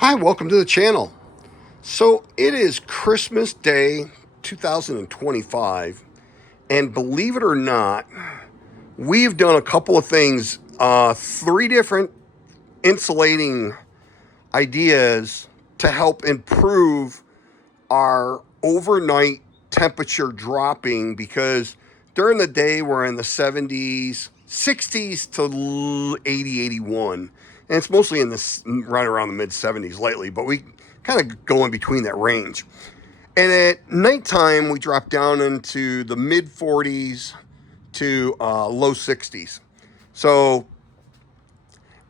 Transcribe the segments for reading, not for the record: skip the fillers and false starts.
Hi, welcome to the channel. So it is Christmas Day 2025, and believe it or not, we've done a couple of things, three different insulating ideas to help improve our overnight temperature dropping because during the day we're in the 70s, 60s to 80, 81. And it's mostly in this right around the mid 70s lately, but we kind of go in between that range. And at nighttime, we drop down into the mid 40s to low 60s. So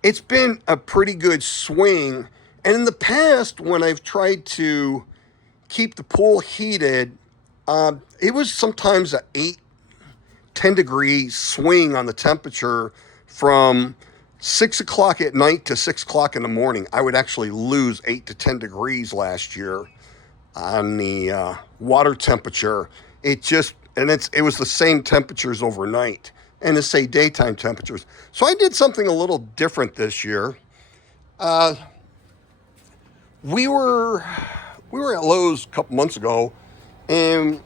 it's been a pretty good swing. And in the past, when I've tried to keep the pool heated, it was sometimes a 8-10 degree swing on the temperature from 6 o'clock at night to 6 o'clock in the morning. I would actually lose 8 to 10 degrees last year on the water temperature. It was the same temperatures overnight and the same daytime temperatures. So I did something a little different this year. We were at Lowe's a couple months ago, and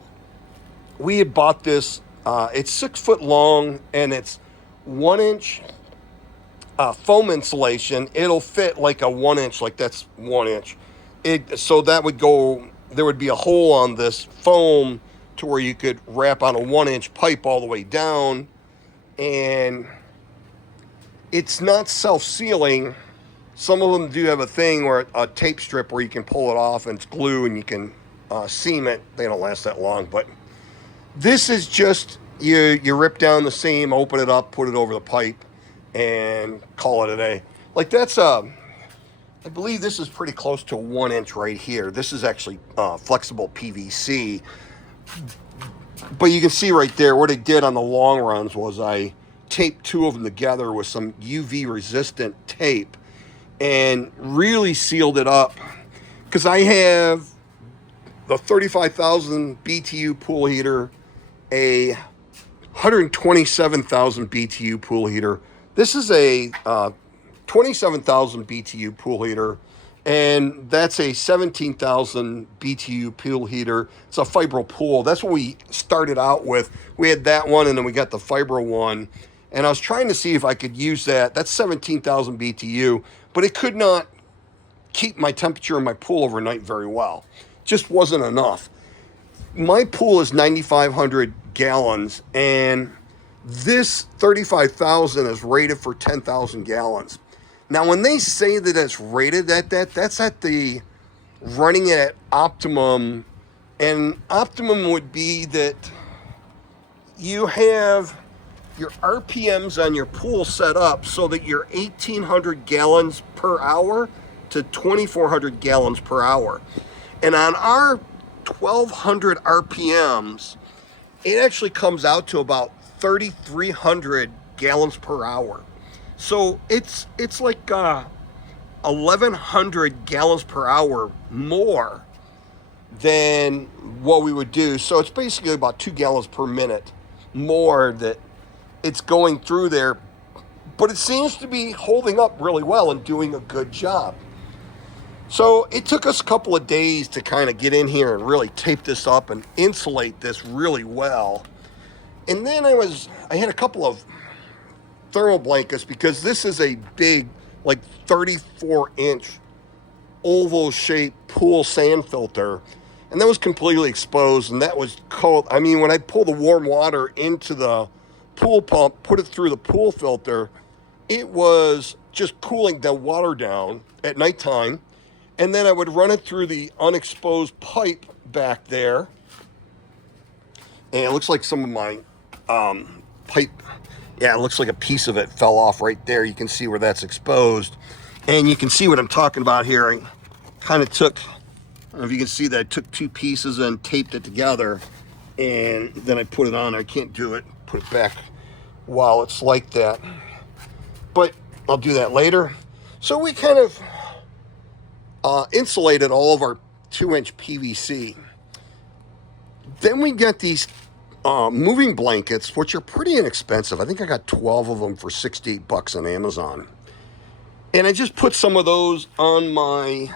we had bought this. It's 6 foot long, and it's 1 inch foam insulation. It'll fit like a 1 inch, like that's 1 inch. So that would go. There would be a hole on this foam to where you could wrap on a 1 inch pipe all the way down, and it's not self-sealing. Some of them do have a thing where a tape strip where you can pull it off and it's glue and you can seam it. They don't last that long, but this is just you rip down the seam, open it up, put it over the pipe, and call it a day. Like that's I believe this is pretty close to a 1 inch right here. This is actually flexible PVC, but you can see right there what I did on the long runs was I taped two of them together with some UV resistant tape and really sealed it up because I have the 35,000 BTU pool heater, a 127,000 BTU pool heater. This is a 27,000 BTU pool heater, and that's a 17,000 BTU pool heater. It's a Fibro pool. That's what we started out with. We had that one, and then we got the Fibro one. And I was trying to see if I could use that. That's 17,000 BTU, but it could not keep my temperature in my pool overnight very well. Just wasn't enough. My pool is 9,500 gallons, and this 35,000 is rated for 10,000 gallons. Now, when they say that it's rated at that, that's at the running it at optimum, and optimum would be that you have your RPMs on your pool set up so that you're 1,800 gallons per hour to 2,400 gallons per hour. And on our 1,200 RPMs, it actually comes out to about 3,300 gallons per hour. So it's like 1,100 gallons per hour more than what we would do. So it's basically about 2 gallons per minute more that it's going through there, but it seems to be holding up really well and doing a good job. So it took us a couple of days to kind of get in here and really tape this up and insulate this really well. And then I had a couple of thermal blankets because this is a big, like 34-inch oval shaped pool sand filter. And that was completely exposed, and that was cold. I mean, when I pull the warm water into the pool pump, put it through the pool filter, it was just cooling the water down at nighttime. And then I would run it through the unexposed pipe back there. And it looks like some of my pipe, yeah, it looks like a piece of it fell off right there. You can see where that's exposed. And you can see what I'm talking about here. I kind of took, I don't know if you can see that I took two pieces and taped it together. And then I put it on. I can't do it, put it back while it's like that. But I'll do that later. So we kind of insulated all of our 2-inch PVC. Then we get these moving blankets, which are pretty inexpensive. I think I got 12 of them for $68 on Amazon. And I just put some of those on my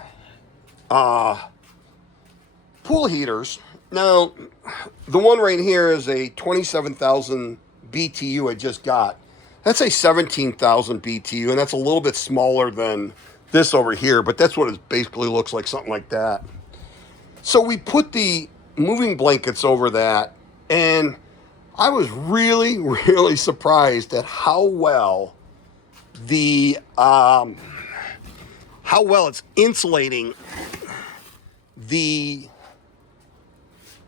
pool heaters. Now, the one right here is a 27,000 BTU I just got. That's a 17,000 BTU, and that's a little bit smaller than this over here, but that's what it basically looks like, something like that. So we put the moving blankets over that, and I was really, really surprised at how well the how well it's insulating the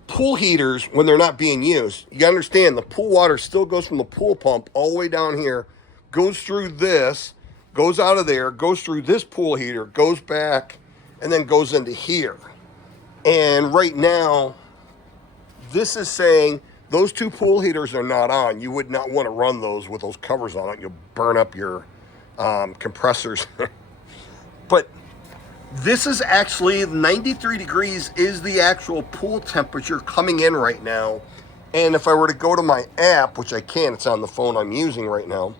pool heaters when they're not being used. You understand, the pool water still goes from the pool pump all the way down here, goes through this, goes out of there, goes through this pool heater, goes back, and then goes into here. And right now, this is saying those two pool heaters are not on. You would not want to run those with those covers on it. You'll burn up your compressors. But this is actually 93 degrees is the actual pool temperature coming in right now. And if I were to go to my app, which I can, it's on the phone I'm using right now,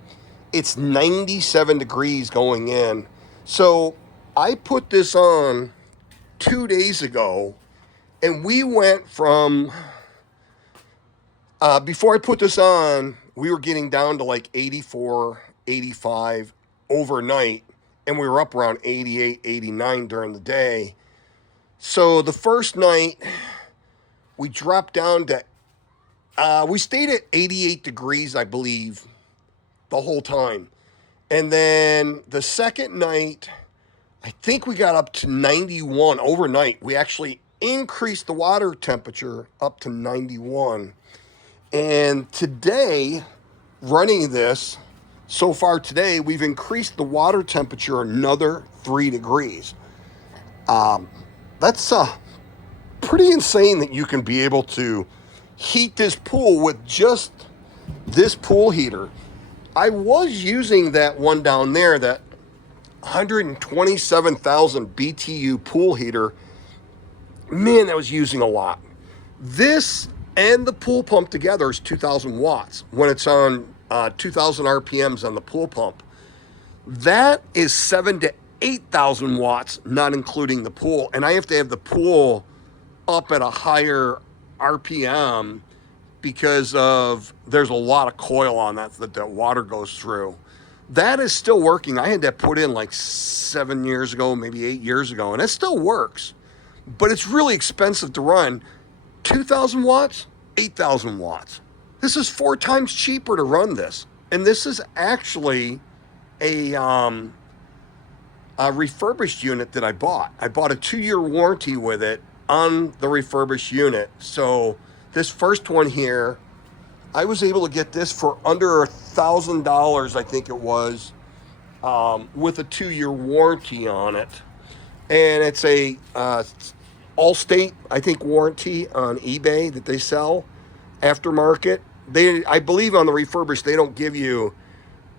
it's 97 degrees going in. So I put this on 2 days ago, and we went from, before I put this on, we were getting down to like 84, 85 overnight. And we were up around 88, 89 during the day. So the first night, we dropped down to, we stayed at 88 degrees, I believe, the whole time. And then the second night, I think we got up to 91 overnight. We actually increased the water temperature up to 91. And today, running this, so far today, we've increased the water temperature another 3 degrees. That's pretty insane that you can be able to heat this pool with just this pool heater. I was using that one down there, that 127,000 BTU pool heater. Man, that was using a lot. This and the pool pump together is 2,000 watts when it's on 2,000 RPMs on the pool pump. That is 7,000 to 8,000 watts, not including the pool. And I have to have the pool up at a higher RPM because of there's a lot of coil on that water goes through. That is still working. I had that put in like 7 years ago, maybe 8 years ago, and it still works. But it's really expensive to run. 2,000 watts, 8,000 watts. This is 4 times cheaper to run this. And this is actually a refurbished unit that I bought. I bought a 2-year warranty with it on the refurbished unit. So this first one here, I was able to get this for under $1,000, I think it was, with a 2-year warranty on it. And it's a Allstate, I think, warranty on eBay that they sell aftermarket. I believe on the refurbished, they don't give you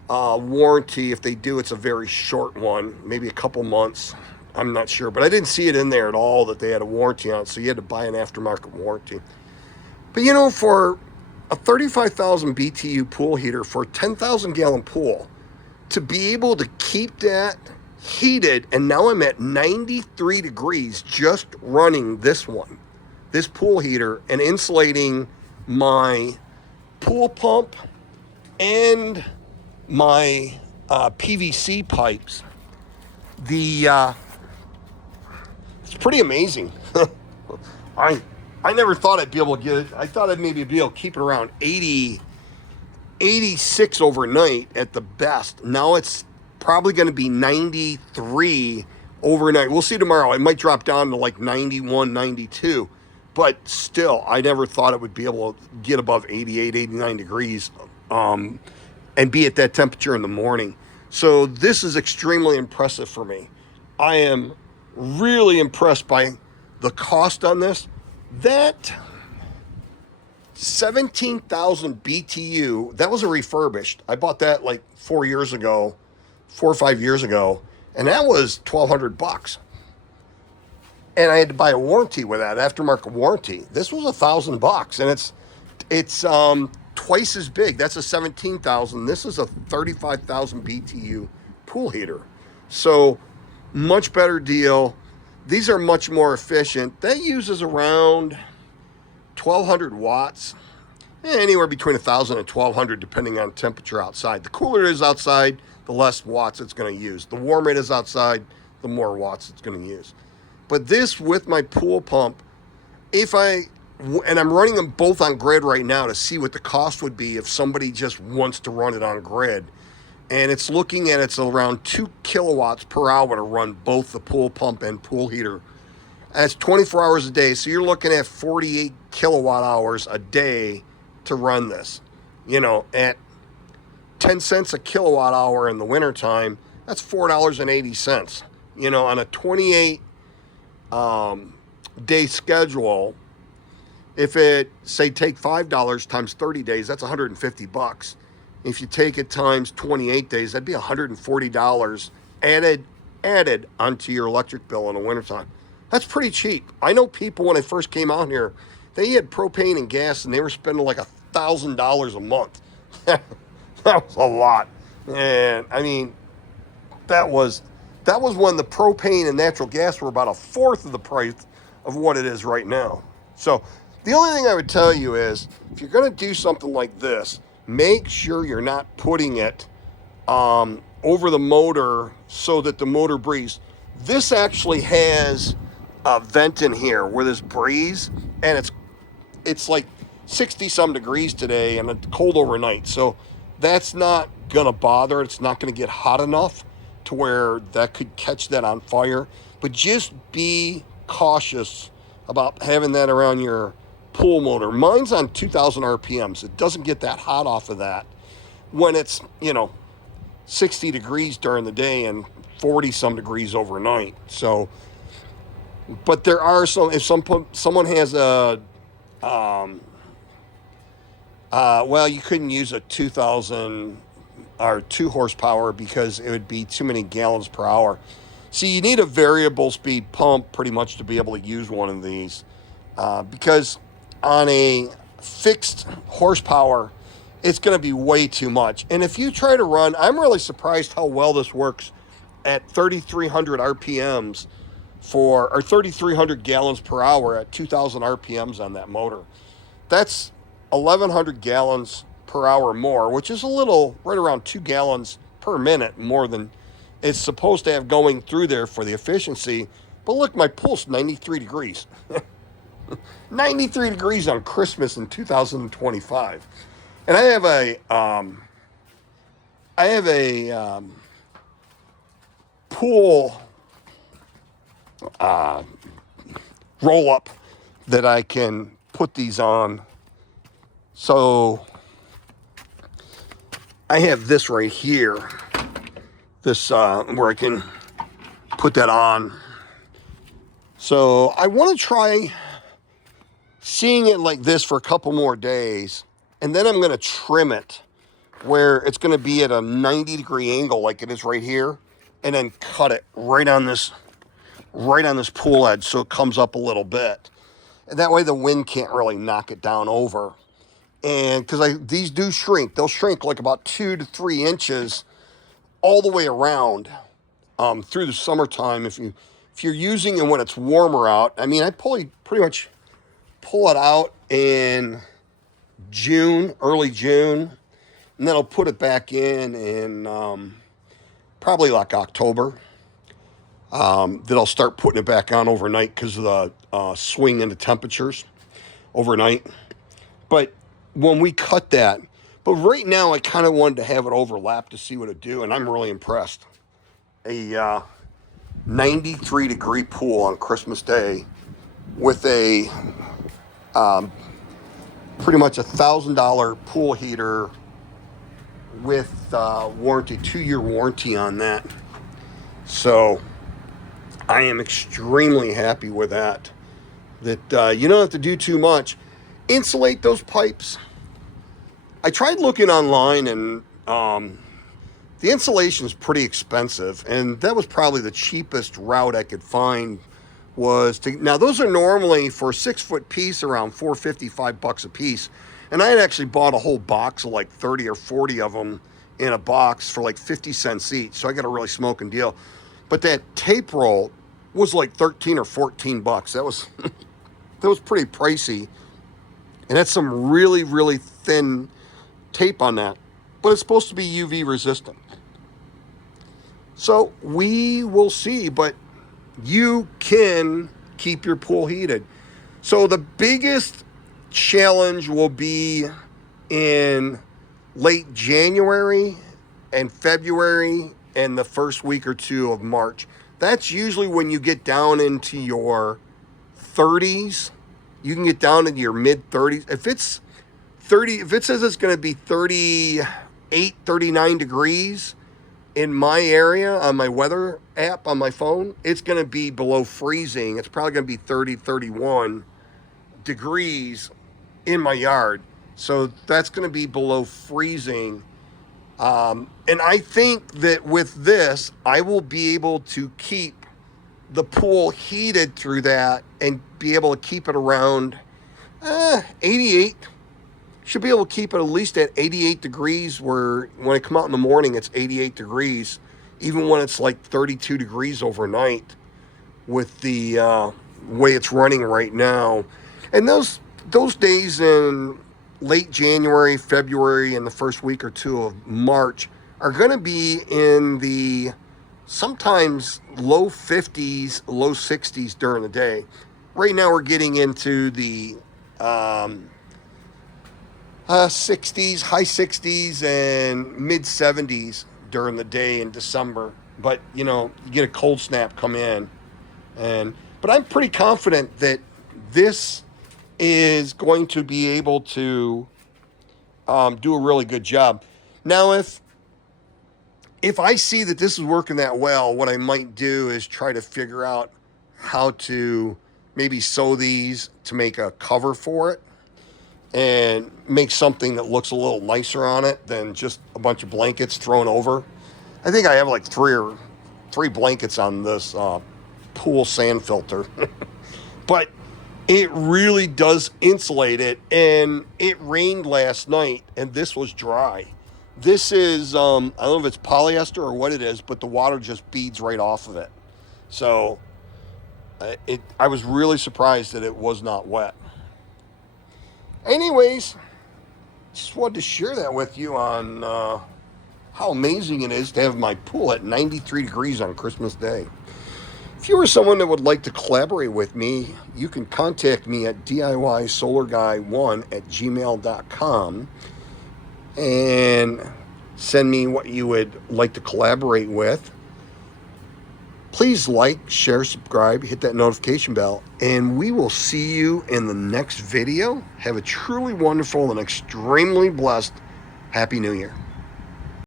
warranty. If they do, it's a very short one, maybe a couple months. I'm not sure, but I didn't see it in there at all that they had a warranty on it, so you had to buy an aftermarket warranty. But you know, for a 35,000 BTU pool heater for a 10,000 gallon pool, to be able to keep that heated, and now I'm at 93 degrees just running this pool heater, and insulating my pool pump and my PVC pipes. It's pretty amazing. I never thought I'd be able to get it. I thought I'd maybe be able to keep it around 80, 86 overnight at the best. Now it's probably going to be 93 overnight. We'll see tomorrow. It might drop down to like 91, 92. But still, I never thought it would be able to get above 88, 89 degrees and be at that temperature in the morning. So this is extremely impressive for me. I am really impressed by the cost on this. That 17,000 BTU, that was a refurbished. I bought that like 4 or 5 years ago, and that was $1,200. And I had to buy a warranty with that, aftermarket warranty. This was $1,000, and it's twice as big. That's a 17,000. This is a 35,000 BTU pool heater. So much better deal. These are much more efficient. That uses around 1,200 watts, anywhere between 1,000 and 1,200 depending on temperature outside. The cooler it is outside, the less watts it's going to use. The warmer it is outside, the more watts it's going to use. But this with my pool pump, and I'm running them both on grid right now to see what the cost would be if somebody just wants to run it on grid. And it's around 2 kilowatts per hour to run both the pool pump and pool heater. That's 24 hours a day. So you're looking at 48 kilowatt hours a day to run this. At 10 cents a kilowatt hour in the wintertime, that's $4.80. On a 28 day schedule, if it, say, take $5 times 30 days, that's $150. If you take it times 28 days, that'd be $140 added onto your electric bill in the wintertime. That's pretty cheap. I know people when I first came out here, they had propane and gas and they were spending like $1,000 a month. That was a lot. And I mean, that was when the propane and natural gas were about a fourth of the price of what it is right now. So the only thing I would tell you is if you're going to do something like this, make sure you're not putting it over the motor so that the motor breathes. This actually has a vent in here where there's breeze, and it's like 60 some degrees today and it's cold overnight. So that's not going to bother. It's not going to get hot enough to where that could catch that on fire. But just be cautious about having that around your pool motor. Mine's on 2,000 RPMs. It doesn't get that hot off of that when it's, 60 degrees during the day and 40 some degrees overnight. So, but there are some, if someone has you couldn't use a 2,000 or 2 horsepower because it would be too many gallons per hour. See, you need a variable speed pump pretty much to be able to use one of these because on a fixed horsepower, it's going to be way too much. And if you try to run, I'm really surprised how well this works at 3,300 RPMs or 3,300 gallons per hour at 2,000 RPMs on that motor. That's 1,100 gallons per hour more, which is right around 2 gallons per minute more than it's supposed to have going through there for the efficiency. But look, my pool's 93 degrees. 93 degrees on Christmas in 2025. And I have a pool roll up that I can put these on. So I have this right here, where I can put that on. So I want to try seeing it like this for a couple more days. And then I'm going to trim it where it's going to be at a 90-degree angle like it is right here. And then cut it right on this pool edge so it comes up a little bit. And that way the wind can't really knock it down over. And because these do shrink. They'll shrink like about 2 to 3 inches all the way around through the summertime. If you're using it when it's warmer out, I mean, I pretty much pull it out in June, early June, and then I'll put it back in probably like October. Then I'll start putting it back on overnight because of the swing in the temperatures overnight. But when we cut that, but right now I kind of wanted to have it overlap to see what it'd do, and I'm really impressed. A 93-degree pool on Christmas Day with a pretty much $1,000 pool heater with warranty, 2-year warranty on that. So I am extremely happy with that. That you don't have to do too much. Insulate those pipes. I tried looking online, and the insulation is pretty expensive, and that was probably the cheapest route I could find. Now those are normally for a 6-foot piece around $4.55 a piece, and I had actually bought a whole box of like 30 or 40 of them in a box for like 50 cents each. So I got a really smoking deal. But that tape roll was like 13 or 14 bucks. That was that was pretty pricey. And that's some really, really thin tape on that. But it's supposed to be UV resistant. So we will see, but you can keep your pool heated. So the biggest challenge will be in late January and February and the first week or two of March. That's usually when you get down into your 30s. You can get down into your mid 30s. If it says it's going to be 38, 39 degrees in my area on my weather app on my phone, it's going to be below freezing. It's probably going to be 30, 31 degrees in my yard. So that's going to be below freezing. And I think that with this, I will be able to keep the pool heated through that and be able to keep it around 88. Should be able to keep it at least at 88 degrees, where when I come out in the morning, it's 88 degrees, even when it's like 32 degrees overnight with the way it's running right now. And those days in late January, February, and the first week or two of March are going to be in the sometimes low 50s, low 60s during the day. Right now we're getting into the 60s, high 60s, and mid 70s during the day in December. But, you get a cold snap come in. But I'm pretty confident that this is going to be able to do a really good job. Now, if I see that this is working that well, what I might do is try to figure out how to maybe sew these to make a cover for it and make something that looks a little nicer on it than just a bunch of blankets thrown over. I think I have like three blankets on this pool sand filter. But it really does insulate it, and it rained last night, and this was dry. This is, I don't know if it's polyester or what it is, but the water just beads right off of it. So I was really surprised that it was not wet. Anyways, just wanted to share that with you on how amazing it is to have my pool at 93 degrees on Christmas Day. If you are someone that would like to collaborate with me, you can contact me at DIYSolarGuy1@gmail.com and send me what you would like to collaborate with. Please like, share, subscribe, hit that notification bell, and we will see you in the next video. Have a truly wonderful and extremely blessed Happy New Year.